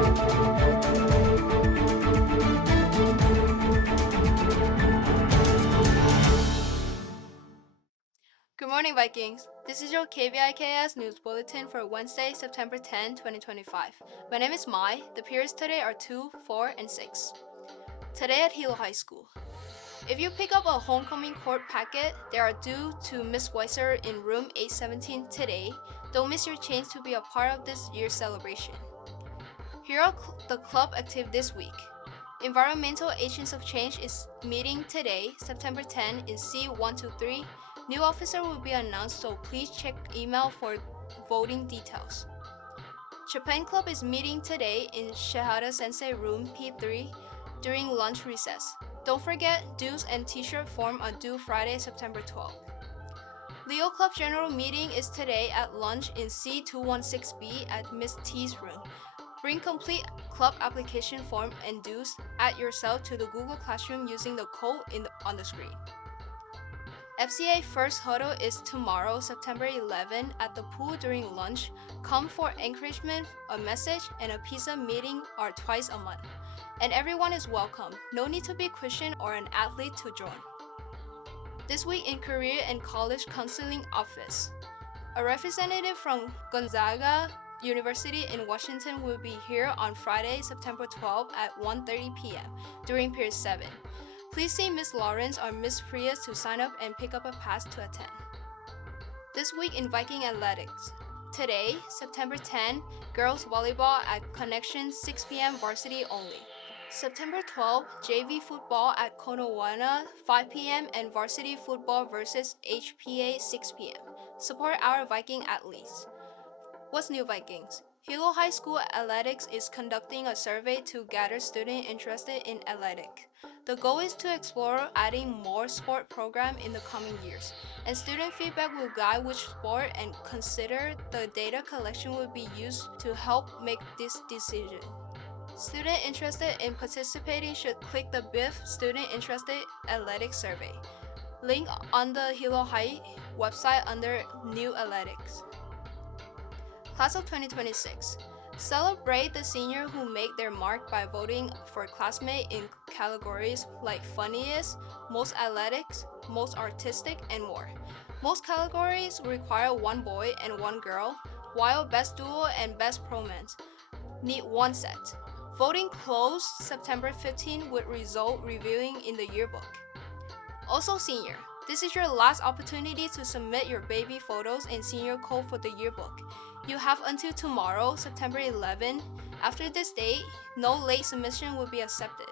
Good morning, Vikings. This is your KVIKS News Bulletin for Wednesday, September 10, 2025. My name is Mai. The periods today are 2, 4, and 6. Today at Hilo High School. If you pick up a homecoming court packet, they are due to Miss Weiser in room 817 today. Don't miss your chance to be a part of this year's celebration. Here are the club active this week. Environmental Agents of Change is meeting today, September 10 in C123. New officer will be announced, so please check email for voting details. Japan Club is meeting today in Shihara Sensei room P3 during lunch recess. Don't forget, dues and t-shirt form are due Friday, September 12. Leo Club General Meeting is today at lunch in C216B at Miss T's room. Bring complete club application form and dues. Add yourself to the Google Classroom using the code on the screen. FCA First Huddle is tomorrow, September 11 at the pool during lunch. Come for encouragement, a message, and a pizza meeting are twice a month. And everyone is welcome. No need to be Christian or an athlete to join. This week in Career and College Counseling Office. A representative from Gonzaga University in Washington will be here on Friday, September 12 at 1:30 p.m. during Period 7. Please see Miss Lawrence or Miss Prius to sign up and pick up a pass to attend. This week in Viking Athletics. Today, September 10, girls volleyball at Connection 6 p.m. varsity only. September 12, JV football at Konowana 5 p.m. and varsity football versus HPA 6 p.m. Support our Viking athletes. What's new, Vikings? Hilo High School Athletics is conducting a survey to gather students interested in athletic. The goal is to explore adding more sport program in the coming years, and student feedback will guide which sport and consider the data collection will be used to help make this decision. Students interested in participating should click the Beth Student Interested Athletics Survey link on the Hilo High website under New Athletics. Class of 2026. Celebrate the seniors who make their mark by voting for classmates in categories like funniest, most athletics, most artistic, and more. Most categories require one boy and one girl, while best duo and best romance need one set. Voting closed September 15 with result revealing in the yearbook. Also senior, this is your last opportunity to submit your baby photos and senior code for the yearbook. You have until tomorrow, September 11. After this date, no late submission will be accepted.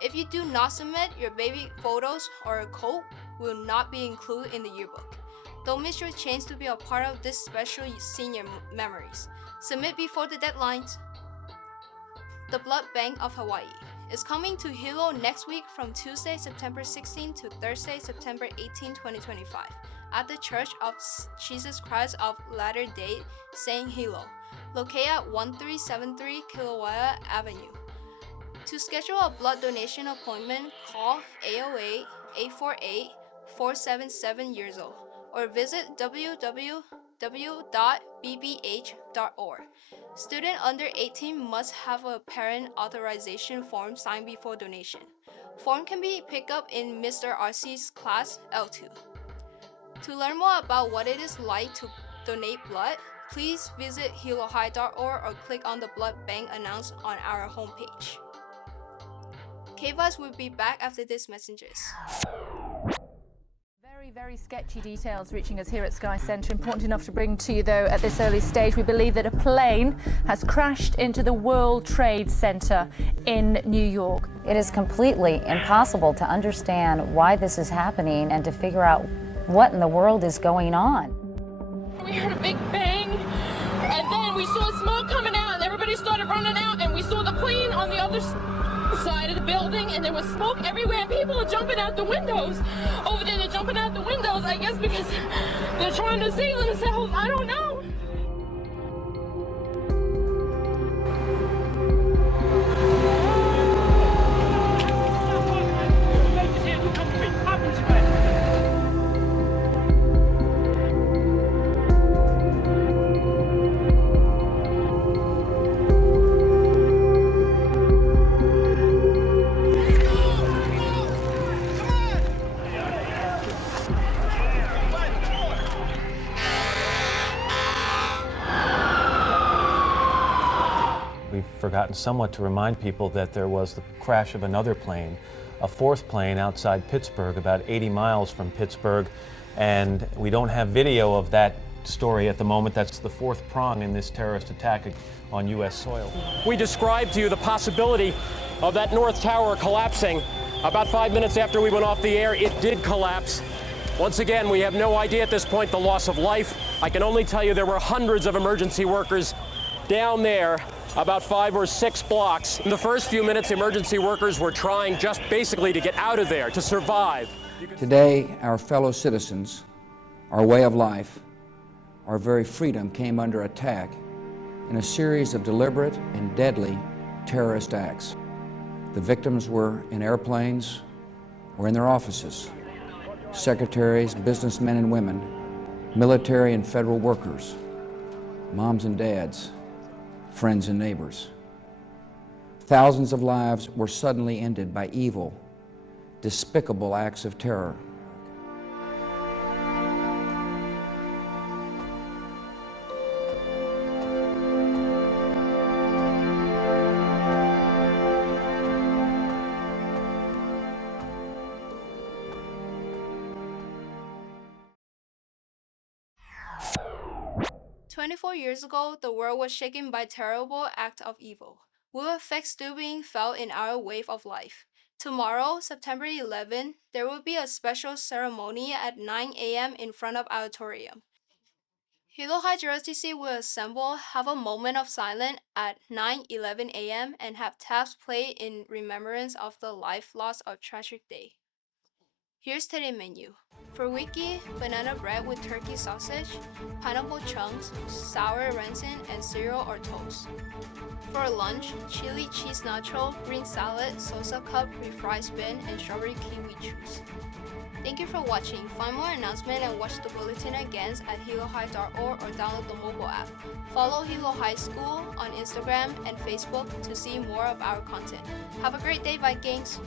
If you do not submit, your baby photos or a code will not be included in the yearbook. Don't miss your chance to be a part of this special senior memories. Submit before the deadlines. The Blood Bank of Hawaii is coming to Hilo next week from Tuesday, September 16 to Thursday, September 18, 2025. At the Church of Jesus Christ of Latter-day Saint Hilo, located at 1373 Kilauea Avenue. To schedule a blood donation appointment, call 808-848-477 or visit www.bbh.org. Student under 18 must have a parent authorization form signed before donation. Form can be picked up in Mr. RC's class L2. To learn more about what it is like to donate blood, please visit hilohigh.org or click on the blood bank announced on our homepage. KVIKS will be back after these messages. Very sketchy details reaching us here at Sky Centre. Important enough to bring to you, though, at this early stage. We believe that a plane has crashed into the World Trade Center in New York. It is completely impossible to understand why this is happening and to figure out what in the world is going on. We heard a big bang, and then we saw smoke coming out, and everybody started running out, and we saw the plane on the other side of the building, and there was smoke everywhere, and people are jumping out the windows. Over there, they're jumping out the windows, I guess because they're trying to save themselves. I don't know. We've forgotten somewhat to remind people that there was the crash of another plane, a fourth plane outside Pittsburgh, about 80 miles from Pittsburgh, and we don't have video of that story at the moment. That's the fourth prong in this terrorist attack on U.S. soil. We described to you the possibility of that North Tower collapsing. About 5 minutes after we went off the air, it did collapse. Once again, we have no idea at this point the loss of life. I can only tell you there were hundreds of emergency workers down there, about 5 or 6 blocks. In the first few minutes, emergency workers were trying just basically to get out of there, to survive. Today, our fellow citizens, our way of life, our very freedom came under attack in a series of deliberate and deadly terrorist acts. The victims were in airplanes or in their offices, secretaries, businessmen and women, military and federal workers, moms and dads, friends and neighbors. Thousands of lives were suddenly ended by evil, despicable acts of terror. Years ago, the world was shaken by a terrible act of evil. We will fix still being felt in our wave of life. Tomorrow, September 11, there will be a special ceremony at 9 a.m. in front of auditorium. Hilo-waiakea will assemble, have a moment of silence at 9:11 a.m. and have taps played in remembrance of the life lost of tragic day. Here's today's menu. For wiki, banana bread with turkey sausage, pineapple chunks, sour rancid, and cereal or toast. For lunch, chili cheese nacho, green salad, salsa cup, refried spin, and strawberry kiwi juice. Thank you for watching. Find more announcements and watch the bulletin again at hilo-waiakea.org or download the mobile app. Follow Hilo High School on Instagram and Facebook to see more of our content. Have a great day, Vikings!